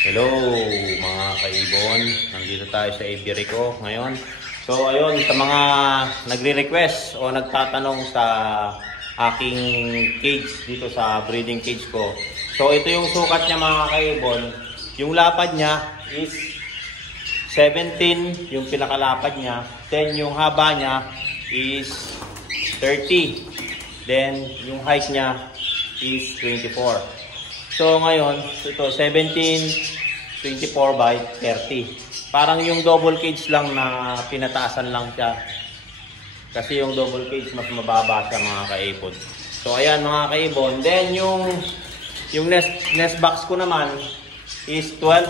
Hello mga kaibon, nandito tayo sa Iberico ngayon. So ayun, sa mga nagre-request o nagtatanong sa aking cage dito sa breeding cage ko. So ito yung sukat niya mga kaibon. Yung lapad niya is 17, yung pinakalapad niya. Then yung haba niya is 30. Then yung height niya is 24. So ngayon, ito 17, 24 by 30. Parang yung double cage lang na pinataasan lang siya. Kasi yung double cage mas mababa sa mga kaibon. So ayan mga kaibon. Then yung nest box ko naman is 12.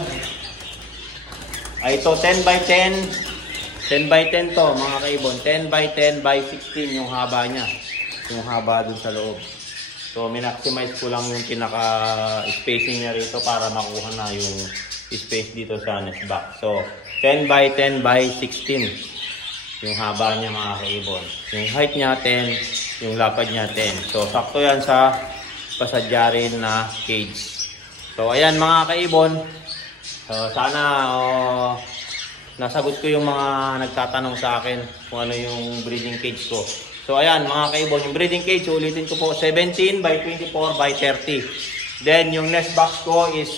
Ay ito 10 by 10. 10 by 10 to mga kaibon. 10 by 10 by 16 yung haba niya. Yung haba dun sa loob. So, minakimize ko lang yung pinaka-spacing niya rito para makuha na yung space dito sa nest box. So, 10 by 10 by 16 yung haba niya mga kaibon. Yung height niya 10, yung lapad niya 10. So, sakto yan sa pasadyarin na cage. So, ayan mga kaibon. Sana nasagot ko yung mga nagtatanong sa akin kung ano yung breeding cage ko. So ayan mga kaibon, yung breeding cage, ulitin ko po, 17 by 24 by 30. Then yung nest box ko is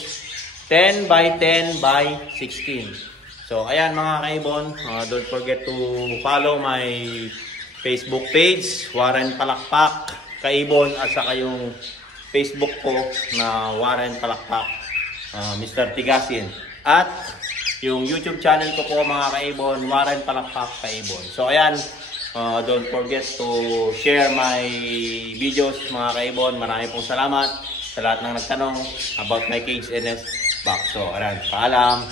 10 by 10 by 16. So ayan mga kaibon, don't forget to follow my Facebook page, Warren Palakpak Kaibon, at saka yung Facebook ko na Warren Palakpak Mr. Tigasin. At yung YouTube channel ko po mga kaibon, Warren Palakpak Kaibon. So ayan, don't forget to share my videos mga kaibon. Marami pong salamat sa lahat ng nagtanong about my cage and nest box. So, ayan, paalam.